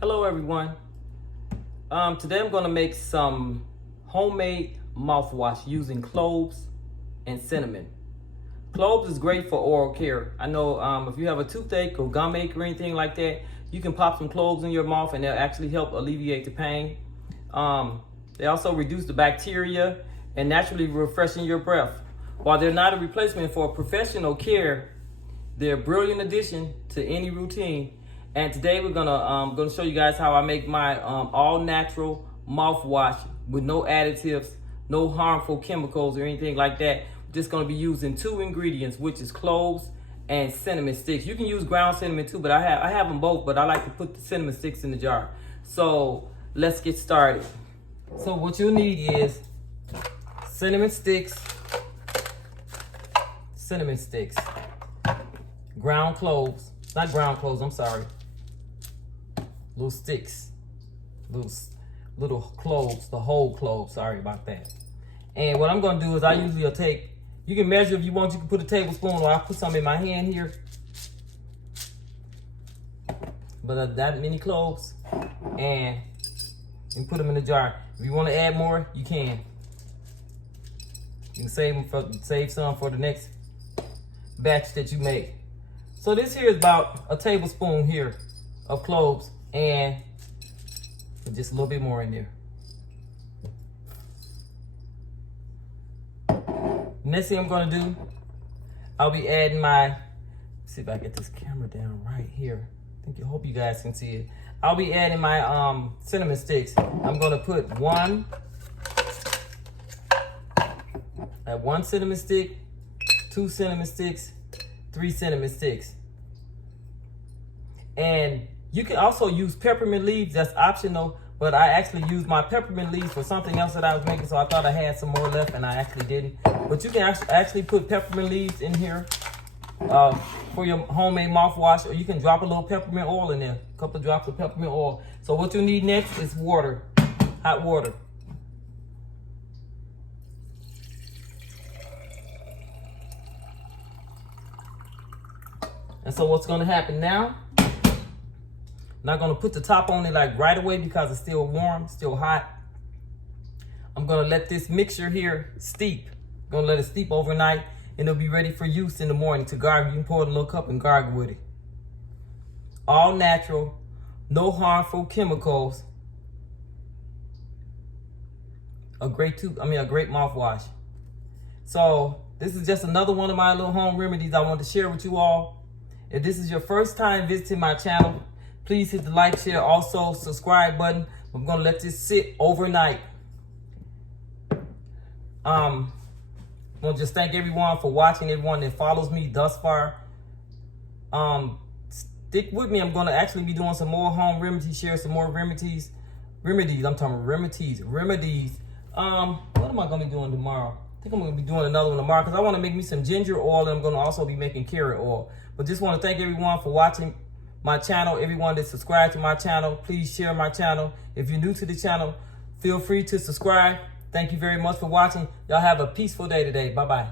Hello everyone. Today I'm going to make some homemade mouthwash using cloves and cinnamon. Cloves is great for oral care. I know if you have a toothache or gum ache or anything like that, you can pop some cloves in your mouth and they'll actually help alleviate the pain. They also reduce the bacteria and naturally refreshing your breath. While they're not a replacement for professional care, they're a brilliant addition to any routine. And today we're gonna show you guys how I make my all natural mouthwash with no additives, no harmful chemicals or anything like that. We're just gonna be using two ingredients, which is cloves and cinnamon sticks. You can use ground cinnamon too, but I have them both, but I like to put the cinnamon sticks in the jar. So let's get started. So what you'll need is cinnamon sticks, ground cloves, not ground cloves, I'm sorry. Little sticks, little cloves, the whole clove, sorry about that. And what I'm gonna do is I usually will take, you can measure if you want, you can put a tablespoon, or I'll put some in my hand here. But that many cloves, and put them in the jar. If you wanna add more, you can. You can save some for the next batch that you make. So this here is about a tablespoon here of cloves, and just a little bit more in there. Next thing I'm gonna do, I'll be adding my, see if I get this camera down right here. I hope you guys can see it. I'll be adding my cinnamon sticks. I'm gonna put one cinnamon stick, 2 cinnamon sticks, 3 cinnamon sticks. And you can also use peppermint leaves, that's optional, but I actually used my peppermint leaves for something else that I was making, so I thought I had some more left and I actually didn't. But you can actually put peppermint leaves in here for your homemade mouthwash, or you can drop a little peppermint oil in there, a couple of drops of peppermint oil. So what you need next is water, hot water. And so what's gonna happen now, I'm not gonna put the top on it like right away because it's still warm, still hot. I'm gonna let this mixture here steep. I'm gonna let it steep overnight and it'll be ready for use in the morning to gargle. You can pour it in a little cup and gargle with it. All natural, no harmful chemicals. A great mouthwash. So this is just another one of my little home remedies I want to share with you all. If this is your first time visiting my channel, please hit the like, share, also subscribe button. I'm gonna let this sit overnight. I want to just thank everyone for watching, everyone that follows me thus far. Stick with me. I'm gonna actually be doing some more home remedies, share some more remedies. I'm talking about remedies. What am I gonna be doing tomorrow? I think I'm gonna be doing another one tomorrow because I want to make me some ginger oil, and I'm gonna also be making carrot oil. But just want to thank everyone for watching my channel. Everyone that subscribed to my channel, please share my channel. If you're new to the channel, feel free to subscribe. Thank you very much for watching. Y'all have a peaceful day today. Bye-bye.